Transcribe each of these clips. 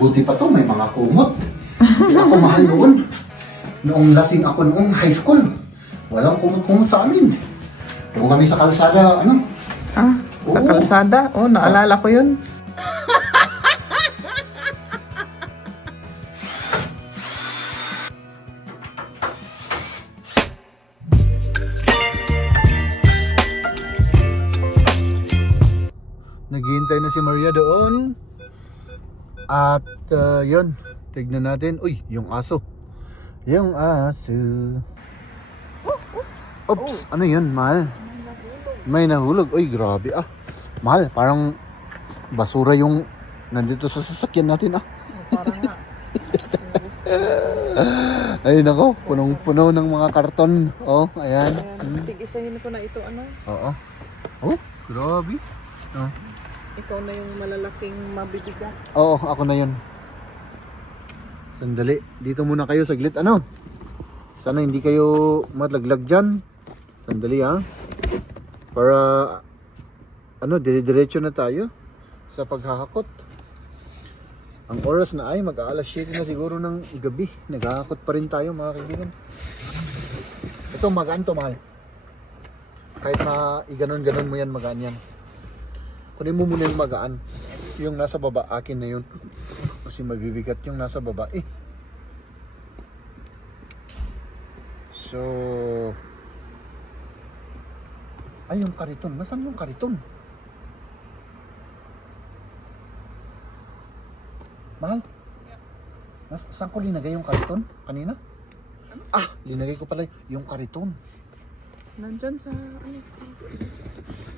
Buti pa to, may mga kumot. Hindi ako mahal noon. Noong lasing ako noong high school. Walang kumot-kumot sa amin. Doon kami sa kalsada, ano? Ah, sa Oo. kalsada? Oh, naalala ko yun. Naghihintay na si Maria doon. At yun, tignan natin. Uy, yung aso. Yung aso. Oops, ano yun, mahal? May nahulog. Uy, grabe ah. Mahal, parang basura yung nandito sa sasakyan natin ah. Parang nga. Ay nako, punong-puno ng mga karton. Oh, ayan. Tig-isahin ko na ito, ano? Oo. Oh, grabe. Ah. Ikaw na yung malalaking mabibigat. Oo, ako na yun. Sandali, dito muna kayo saglit. Ano? Sana hindi kayo matlaglag dyan. Sandali ha. Para, ano, dire-diretso na tayo sa paghahakot. Ang oras na ay mag-aalas 7 na siguro ng gabi. Naghahakot pa rin tayo mga kaibigan. Ito, magaan to, mahal. Kahit na iganon-ganon mo yan, magaan yan. Kunin mo muna yung magaan. Yung nasa baba, akin na yun. Kasi mabibigat yung nasa baba eh. So... Ay, yung kariton. Nasaan yung kariton? Mahal? Saan ko linagay yung kariton? Kanina? Ah, linagay ko pala yung kariton. Nandyan sa, ano?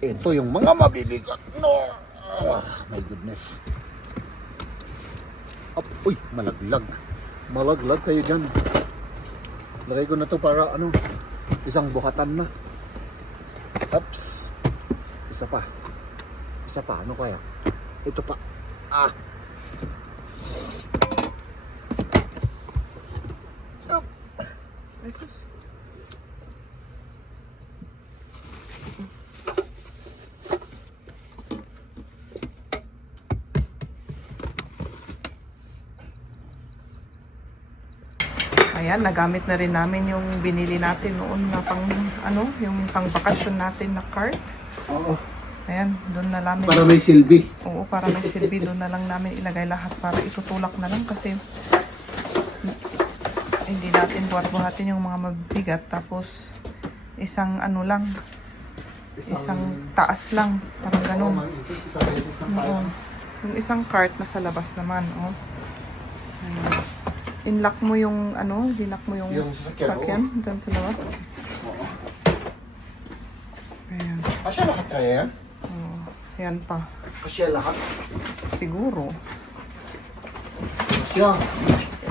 Ito yung mga mabibigat. No! Ah, my goodness. Up, uy, malaglag. Malaglag kayo dyan. Lagay ko na to para ano, isang buhatan na. Ups. Isa pa. Isa pa, ano kaya? Ito pa. Ah. Up. Jesus. Ayan, nagamit na rin namin yung binili natin noon na pang, ano, yung pang bakasyon natin na cart. Oo. Ayan, doon na namin. Para may silbi. Oo, para may silbi. Doon na lang namin ilagay lahat para itutulak na lang kasi hindi natin buhat-buhatin yung mga mabigat. Tapos, isang ano lang, isang taas lang. Parang ganun. Oo. Yung isang cart nasa labas naman. Oh. Ayan. Inlock mo yung ano, dinlock mo yung sasakyan dyan sa labas. Oo. Ayan. Kasya lahat kaya yan? Oo. Ayan pa. Kasya lahat? Siguro. Kasya.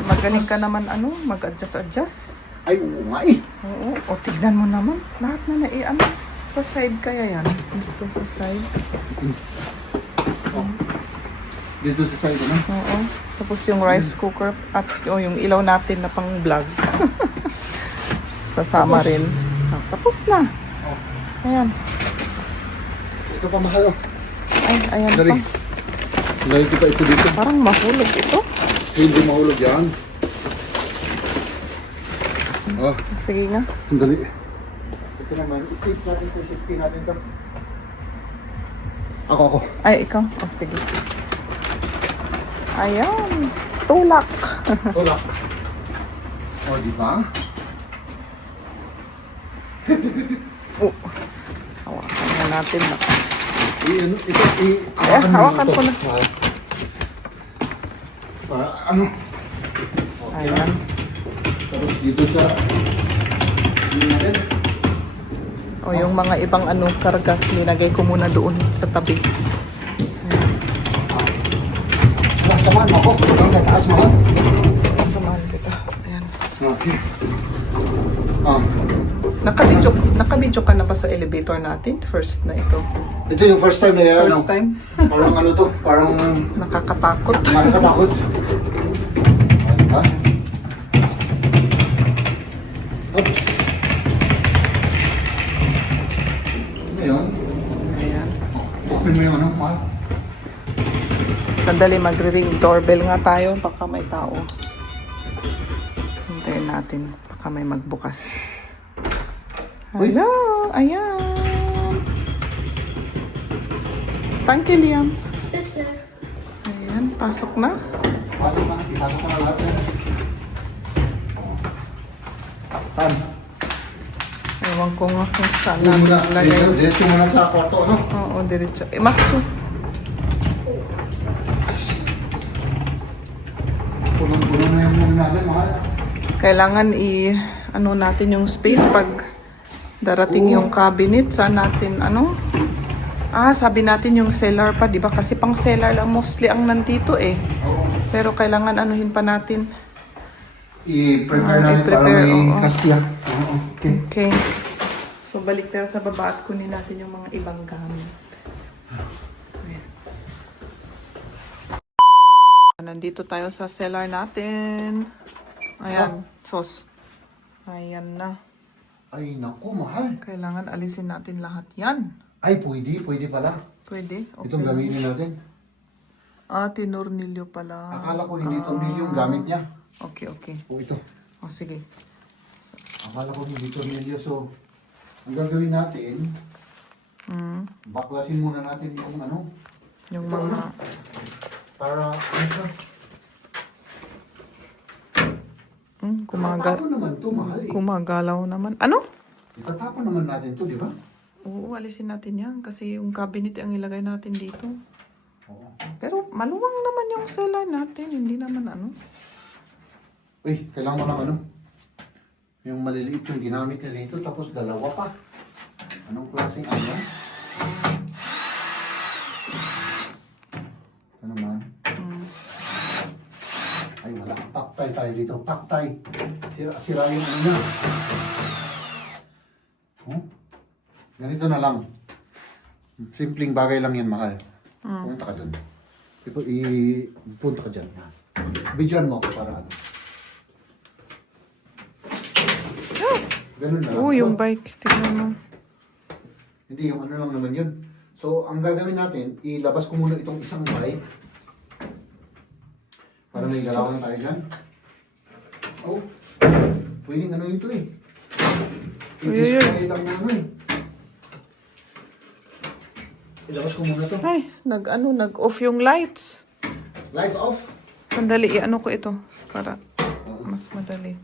Magaling ka naman ano, mag-adjust. Ay, oo nga eh. Oo. O, tignan mo naman. Lahat na ano. Sa side kaya yan. Dito sa side. Oh. Dito sa side, ano? Oo. Tapos yung rice cooker at yung ilaw natin na pang vlog. Sasama Tapos? rin. Ah, tapos na. Oh. Ayan. Ito pa mahal oh. Ay, ayan Dari. pa. Lagi ko pa ito dito. Parang mahulog ito. Hindi mahulog yan. Oh, Sige nga. sandali. Ito naman, isave natin ito, safety natin ito. Ako. Ay, ikaw. O, sige. Ayan. Tulak. Tulak. O, di ba? Oh. Hawakan na natin. Hawakan ko na. Para ano? Okay. Ayan. Tapos dito sa... Dito natin. O, yung mga ibang ano, karga, nilagay ko muna doon sa tabi. Samahan mo ako. Hanggang sa taas mo. Samahan kita. Ayan. Okay. Nakabidyo ka na ba sa elevator natin? First na ito. Ito yung first time na yan. First time? Parang ano to? Parang Nakakatakot. nakakatakot. Ha? Oops. Ano yun? Ayan. Open mo yung ano, mahal. Sandali, magre-ring doorbell nga tayo. Baka may tao. Hintayin natin. Baka may magbukas. Uy. Hello! Ayan! Thank you, Liam. Ayan, pasok na. Pasok na. Ipasok na lahat yan. Tan. Ewan ko nga kung saan Ano muna? namin lagay. Diretso muna sa kwarto, no? Oo, diretso. Makso. Punong-puno na yung muna natin, mahal. Kailangan ano natin yung space pag darating yung cabinet. Saan natin, ano? Sabi natin yung cellar pa, di ba? Kasi pang cellar lang mostly ang nandito eh. Oo. Pero kailangan anuhin pa natin. I-prepare natin para i-prepare, may oo. kasya. Oo, okay. Okay. So, balik tayo sa baba at kunin natin yung mga ibang gamit. Ayan. Nandito tayo sa cellar natin. Ayan, sauce. Ayan na. Ay, naku, mahal. Kailangan alisin natin lahat yan. Ay, pwede pala. Pwede? Okay. Itong gamitin natin. Tinornilyo pala. Akala ko hindi tornilyo yung gamit niya. Okay, okay. O ito. Sige. Akala ko hindi tornilyo. So, ang gagawin natin, baklasin muna natin yung ano. Yung Ito, mga... para, ano ka? Itatapon naman to, mahal eh. Gumagalaw naman. Ano? Itatapon naman natin to, di ba? Oo, alisin natin yan. Kasi yung cabinet ang ilagay natin dito. Oo. Pero maluwang naman yung cellar natin. Hindi naman ano. Uy, kailangan mo lang ano? Yung maliliit yung ginamit nila dito, tapos dalawa pa. Anong klaseng ano? Ito naman. Ay, wala. Paktay tayo dito. Paktay. Sira yung ano na. Oh? Ganito na lang. Simpleng bagay lang yan, mahal. Punta ka dun. Punta ka dyan. Bidyan mo ako para ano. Ganun na lang. Yung bike. Tingnan mo. Hindi, yung ano lang naman yun. So, ang gagawin natin, ilabas ko muna itong isang bike. Para may galaw na tayo dyan. Oh, pwedeng ano ito eh. I-display lang na ano eh. Ilabas ko muna to. Ay, nag-off yung lights. Lights off. Sandali, i-ano ko ito. Para mas madali.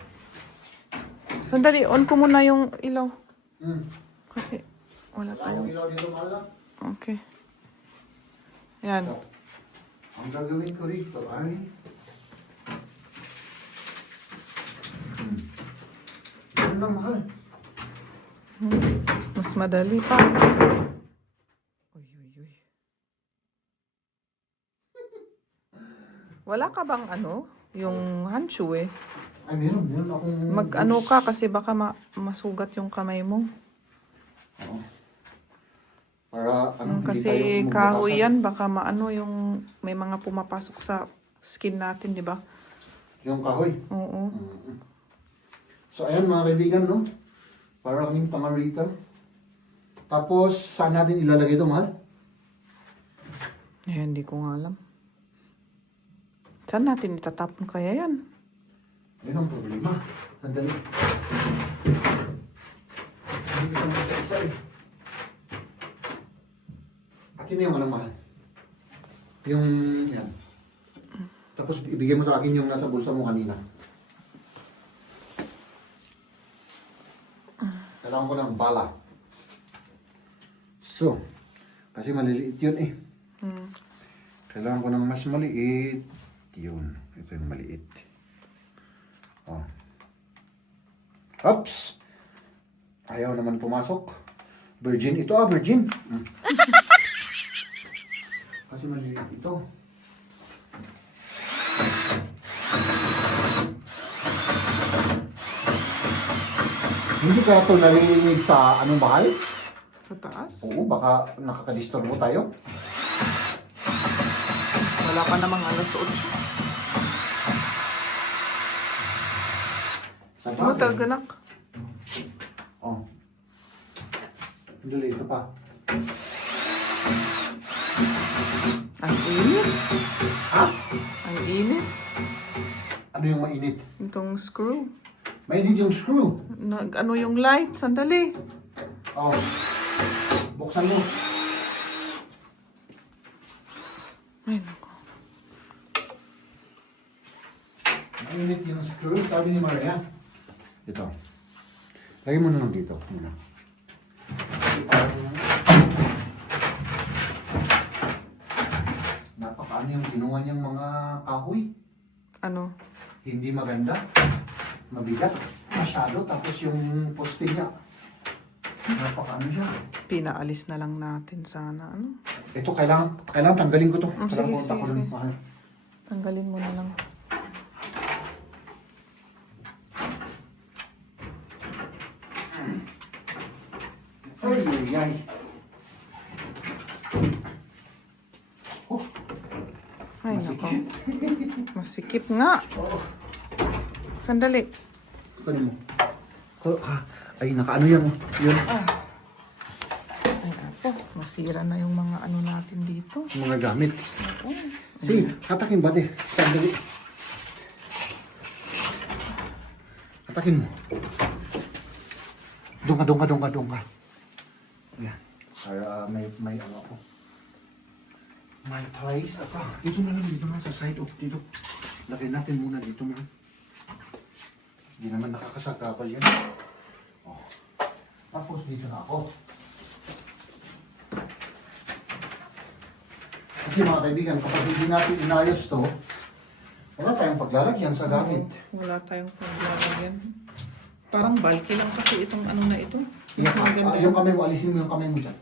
Sandali, on ko muna yung ilaw. Kasi wala Wala akong tayong... ilaw dito, mahal lang. Okay. Yan. So, ang gagawin ko rito ay... Ganun lang, mahal. Mas madali pa. Uy, uy, uy. Wala ka bang ano? Yung handshoe eh. Ay, meron akong... Mag-ano ka kasi baka masugat yung kamay mo. Oo. Para ano, hindi Kasi tayo kahoy yan, baka maano yung may mga pumapasok sa skin natin, di ba? Yung kahoy. Oo. So, ayan mga kaibigan, no? Para kaming tamarita. Tapos, saan natin ilalagay ito, mahal? Hindi ko nga alam. Saan natin itatapon kaya yan? Yun ang problema. Sandali. Hindi ko naman isa-isa eh. Akin na yung ano, mahal. Yung, yan. Tapos, ibigay mo sa akin yung nasa bulsa mo kanina. Kailangan ko ng bala. So, kasi maliliit yun eh. Kailangan ko ng mas maliit. Yun. Ito yung maliit. Oh. Oops! Ayaw naman pumasok. Virgin ito virgin. Kasi maliliit ito. Hindi kaya ito narinig sa anong mahal? Sa taas? Oo, baka nakakadisturbo tayo. Wala pa namang alas 8. Sa Matag, anak. Oh. Dali, ito pa. Ang init. Ha? Ang init. Ano yung mainit? Itong screw. Mainit yung screw. Ano yung light? Sandali. Oh. Buksan mo. Ay, naku. Mainit yung screw, sabi ni Maria. Ito. Lagay mo na lang dito. Muna. Napakaano yung ginawa niyang mga kahoy. Ano? Hindi maganda. Mabigat. Masyado. Tapos yung poste niya. Napakaano siya. Pinaalis na lang natin sana. Ano? Ito, kailangan tanggalin ko to. Sige, Kailangan ko sige. mahal. Tanggalin mo na lang. Ay, ay, ay. Oh, Ay, masikip. naku. Masikip nga. Oo. Sandali. Kunin mo. Ay, nakaano yan. Yun. Ay, ako. Masira na yung mga ano natin dito. Mga gamit. Oo. Sige, hatakin ba, te? Sandali. Hatakin mo. Doon ka. Yan. Para may ano ako. My place. Dito na sa side of dito. Lagay natin muna dito na. Hindi naman nakakasagabal yan. Oh. Tapos dito na ako. Kasi mga kaibigan, kapag hindi natin inayos to, wala tayong paglalagyan sa gamit. Wala tayong paglalagyan. Parang bulky lang kasi itong ano na ito. Mas maganda. Yung kamay mo, alisin mo yung kamay mo dyan.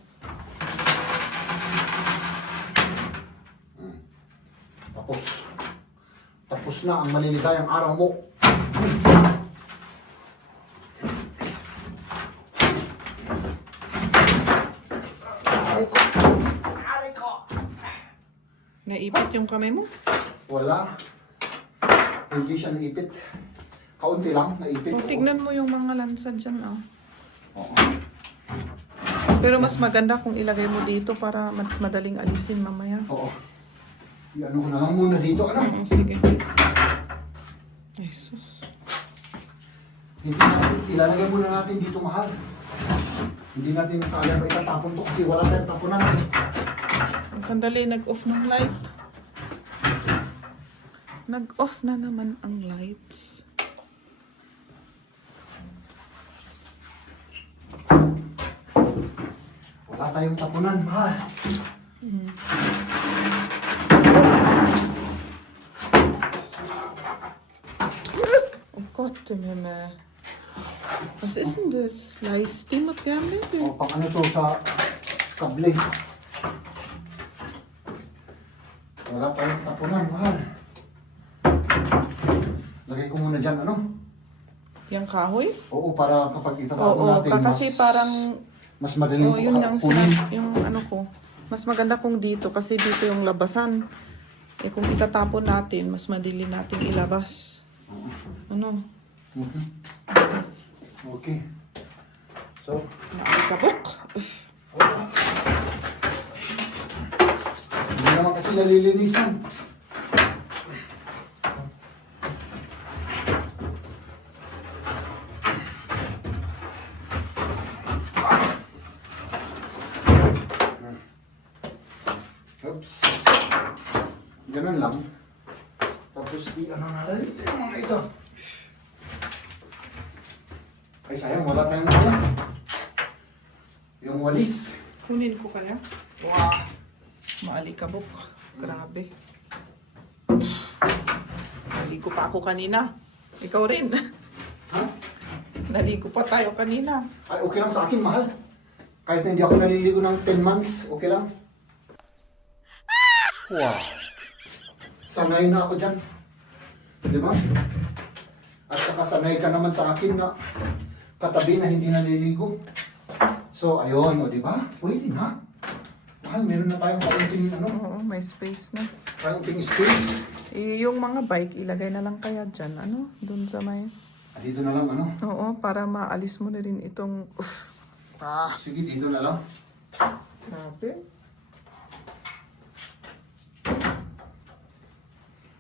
Tapos na ang maliligayang araw mo. Aray ko! Naipit yung kamay mo? Wala. Hindi siya naipit. Kaunti lang, naipit. O, tignan mo yung mga lansa dyan, ah. Oo. Pero mas maganda kung ilagay mo dito para mas madaling alisin mamaya. Oo. Ano ko na lang muna dito, ano? Oo, sige. Jesus. Hindi natin, ilalagay muna natin dito, mahal. Hindi natin kaya pa itatapon to kasi wala tayong tapunan. Sandali, nag-off ng light. Nag-off na naman ang lights. Wala tayong tapunan, mahal. Oh Gott, was ist denn das? Leistung at gamit eh. O, pang ano to sa kable. Wala tayong tapunan, mahal. Lagay ko muna dyan, ano? Yung kahoy? Oo, para kapag itatapon Oo, natin, kasi parang, mas madaling oh, yun yung, kunin. yung ano ko. Mas maganda kung dito kasi dito yung labasan. Eh kung itatapon natin, mas madali natin ilabas. Ano? Mhm. Okay. So, Nakakabok. hindi naman kasi nalilinisan. Oops. Ganun lang. Tapos i-ano natin yung mga ito. Ay sayang, wala tayong wala. Yung walis. Kunin ko kaya. Wow. Maalikabok. Grabe. Naligo pa ako kanina. Ikaw rin. Ha? Naligo pa tayo kanina. Ay, okay lang sa akin, mahal. Kahit na hindi ako naliligo ng 10 months, okay lang. Wow. Sanay na ako dyan. Di ba? At saka sanay ka naman sa akin na katabi na hindi naliligo. So, ayun, o, di ba? Pwede na. Mahal, meron na tayong kaunting, ano, Oo, may space na. kaunting space. Yung mga bike, ilagay na lang kaya dyan. Ano? Doon sa may... Dito na lang, ano. Oo, para maalis mo na rin itong... Sige, dito na lang. Grabe.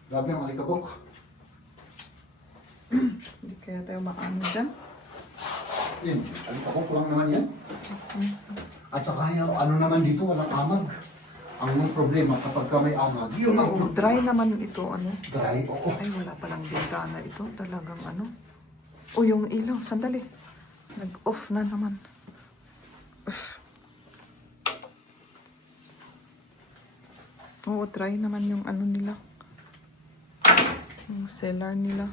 Grabe ang alikabok. Hindi kaya tayo makaano dyan. Yan, alikabok lang naman yan. At saka yung ano naman dito, walang amag. Ang problema kapag ka may amag, yun ang Oo, dry naman ito, ano. dry. Oo. Ay, wala palang bintana ito. Talagang ano. O, yung ilaw. Sandali. Nag-off na naman. Oo, dry naman yung ano nila. Yung cellar nila.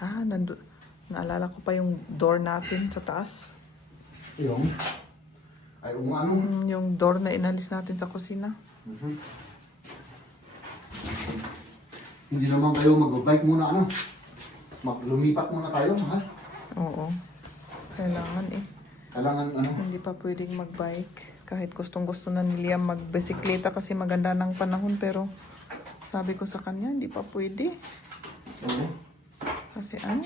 Ah, naalala ko pa yung door natin sa taas. Yung, ay umano. Yung door na inalis natin sa kusina. Hindi naman kayo mag-bike muna ano. Lumipat muna tayo, ha? Oo. Kailangan eh. Kailangan ano. Hindi pa pwedeng magbike. Kahit gustong-gusto na ni Liam magbisikleta kasi maganda ng panahon. Pero sabi ko sa kanya, hindi pa pwede. Oo. Kasi ano?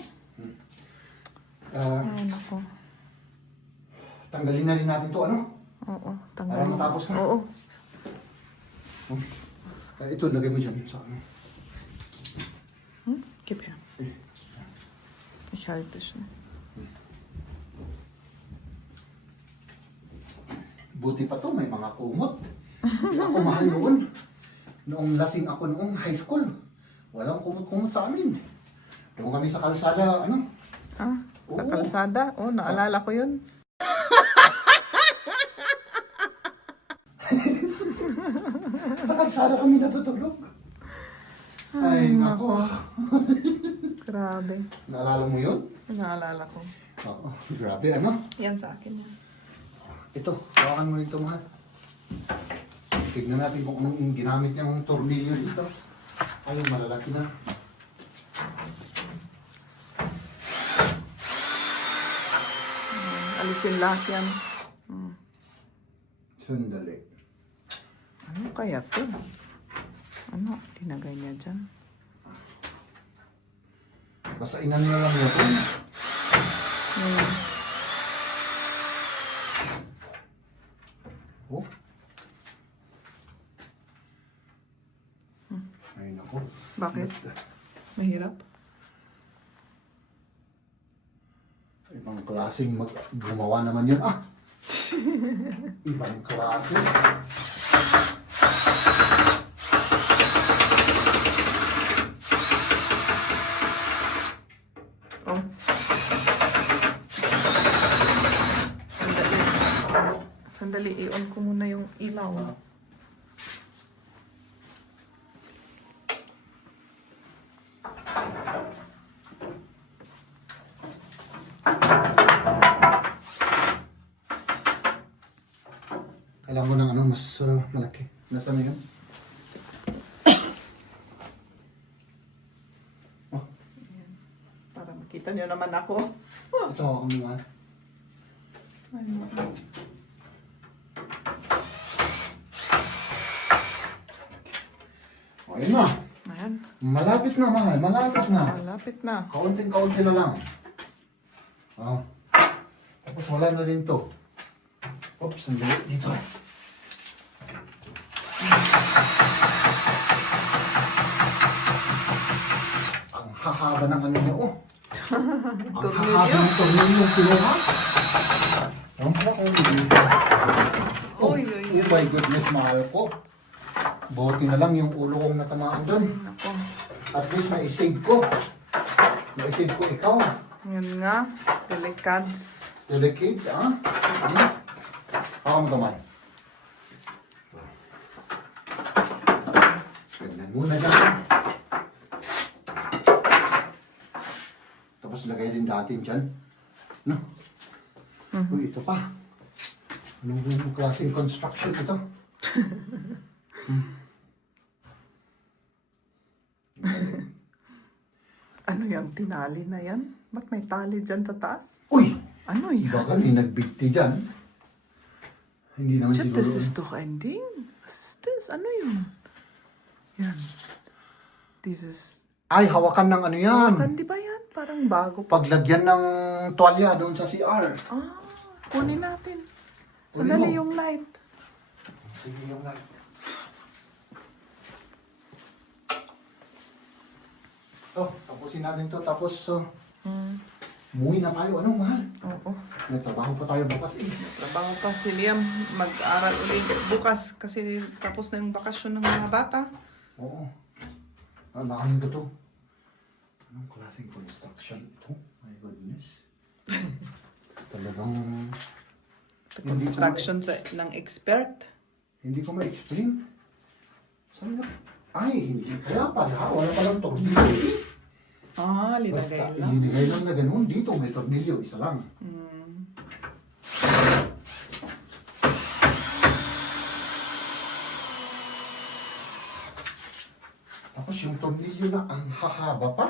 Ay, nako. Tanggalin na rin natin to ano. Oo, Para tanggalin. matapos na. Oo. Ito, lagay mo dyan sa ano. Gib her. Ich halte schon. Buti pa to, may mga kumot. Hindi ako mahal noon. Noong lasing ako noong high school. Walang kumot-kumot sa amin. Doon kami sa kalsada, ano? Ah, sa Oo. kalsada? Oh, naalala ko yun. Sa kalsada kami natutulog. Ay, nako. Grabe. Naalala mo yun? Naalala ko. Oo, grabe ano? Yan sa akin yan. Ito, hawakan mo nito mahal. Tignan natin kung anong ginamit niyang tornilyo dito. Ayun, malalaki na. Alisin lahat yan. Sandali. Ano kaya to? Ano? Tinagay niya dyan. Basta inan na lang yun. Oh. Ay, nako. Bakit? Mahirap? Ibang klaseng gumawa naman yun. Ah! Ibang klase. Oh. Sandali, i-on ko muna yung ilaw. Kailangan ko ng ano, mas malaki. Nasaan na yun? Oh, Para makita niyo naman ako. ito ako naman. Ayun na. Ayan. Malapit na, mahal. Malapit na. Malapit na. Kaunting-kaunti na lang. Oh. Tapos wala na rin to. Oops, sandali. Dito. Ang hahaba ng ano niya, oh. Ang Tornilyo. hahaba ng tornilyo yung kinuha. Ang Uy, uy, uy. Oh my goodness, mahal ko. Buti na lang yung ulo kong natamaan doon. Ako. At least na-save ko. Na-save ko ikaw. Yun nga. Delicads. Delicates, ah? Ano? Ako mo naman. Ganyan muna dyan. Tapos lagay din natin dyan. No? Uy, ito pa. Anong klaseng construction ito? Ano yung tinali na yan? Ba't may tali dyan sa taas? Uy! Ano yan? Baka may nagbigti dyan. Hindi naman Shit, siguro. this is doch ending. Was ist this? Ano yun? Yan. This is... Ay, hawakan ng ano yan. Kan, di ba yan? Parang bago pa. Paglagyan ng tuwalya doon sa CR. Ah, kunin natin. Kunin Sandali mo. yung light. Sige yung light. Tapusin natin to. Tapos, umuwi na tayo. Ano, mahal? Oo. May trabaho pa tayo bukas eh. Trabaho pa si Liam. Mag-aral ulit bukas kasi tapos na yung bakasyon ng mga bata. Oo. Nakain ko to. Anong klaseng construction ito? My goodness. Talagang Construction ng expert. hindi ko ma-explain. Saan na? Ay, hindi. Kaya pala. Wala palang tornilyo eh. Ah, Basta linagay lang. ilinigay lang na ganun. Dito may tornilyo. Isa lang. Tapos yung tornilyo na ang hahaba pa.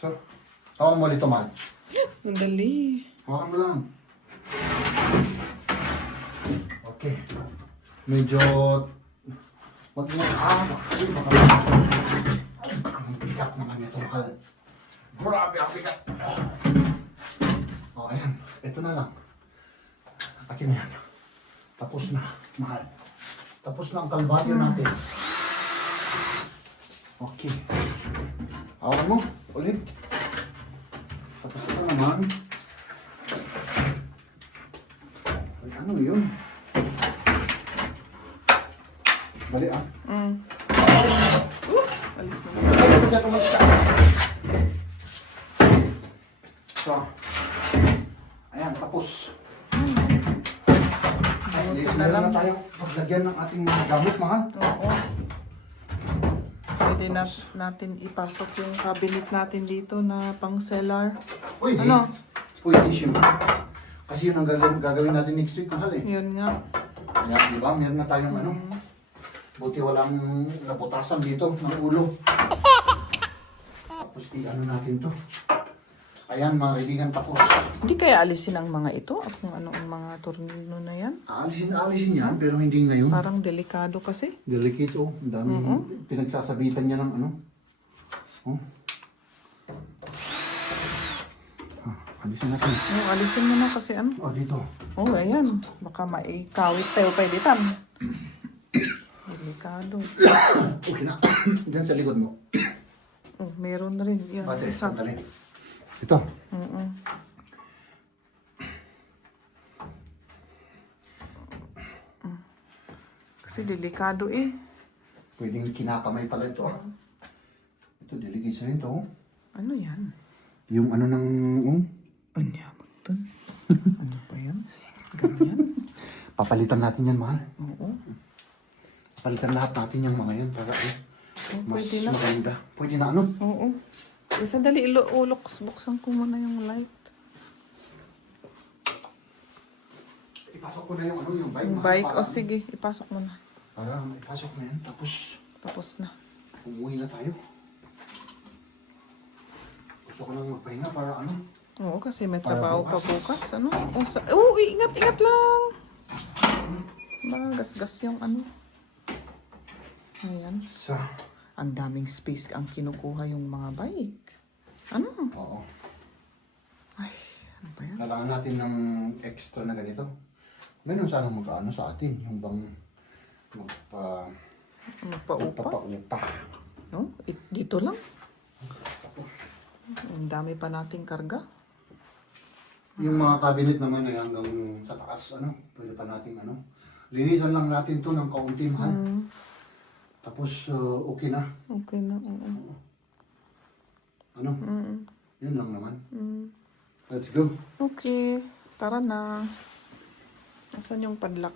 So, hawakan mo ulit ito, man. Ang dali. Hawakan mo lang. Okay. Medyo... Kasi baka... Ang bigat naman ito, mahal. Grabe ang bigat. Oh, ayan. Ito na lang. Akin na yan. Tapos na, mahal. Tapos na ang kalbaryo natin. Okay. Hawakan mo. Ulit. Tapos ito naman. Ay, ano yun? Bali ah. Alis na. Alis ka dyan, umalis ka. So. Ayan, tapos. Yes, meron na tayong paglagyan ng ating mga gamit, mahal. Oo. Pwede na natin ipasok yung cabinet natin dito na pang cellar. Pwede. Ano? Pwede siya. Kasi yun ang gagawin natin next week, mahal eh. Yun nga. Yan, di ba? Meron na tayong ano. Buti walang nabutasan dito ng ulo. Tapos i-ano natin to. Ayan mga kaibigan, tapos. Hindi kaya alisin ang mga ito? Kung ano ang mga tornilyo na yan? Alisin yan, pero hindi ngayon. Parang delikado kasi. Delicate oh. Ang dami pinagsasabitan niya ng ano. Oh. Alisin natin. Alisin mo na kasi ano. Oh, dito. Oh, ayan. Baka maikawit tayo pa editan. Delikado. Okay na. Diyan sa likod mo. Oh, meron na rin. Yan, Ate, isa. sandali. Ito. Kasi delikado eh. Pwedeng kinakamay pala ito ah. Ito, delicate sa ito. Oh. Ano yan? Yung ano ng... Ano yan? Ano pa yan? Ganyan? Papalitan natin yan, mahal. Oo. Papalitan lahat natin yung mga yan para mas pwede na. maganda. Pwede na ano? Oo. Sandali, buksan ko muna yung light. Ipasok ko na yung ano, yung bike. Yung mahal, bike, para- sige, ipasok mo na. Para ipasok na yan, tapos Tapos na. umuwi na tayo. Gusto ko lang magpahinga para ano. Oo, kasi may Para trabaho pa bukas. bukas. Ano? Ingat lang. Gas yung ano. Ayan. So, Ang daming space ang kinukuha yung mga bike. Ano? oo. Ay, ano ba yan? Kailangan natin ng extra na ganito. Ganun sana magkaano sa atin. Yung bang Magpaupa? magpapaupa. No? Dito lang. Ang dami pa nating karga. Yung mga cabinet naman ay hanggang sa taas, ano, pwede pa natin ano. Linisan lang natin to ng kaunti, mahal. Tapos, okay na. Okay na, oo. Ano? Yun lang naman. Mm. Let's go. Okay, tara na. Nasaan yung padlock?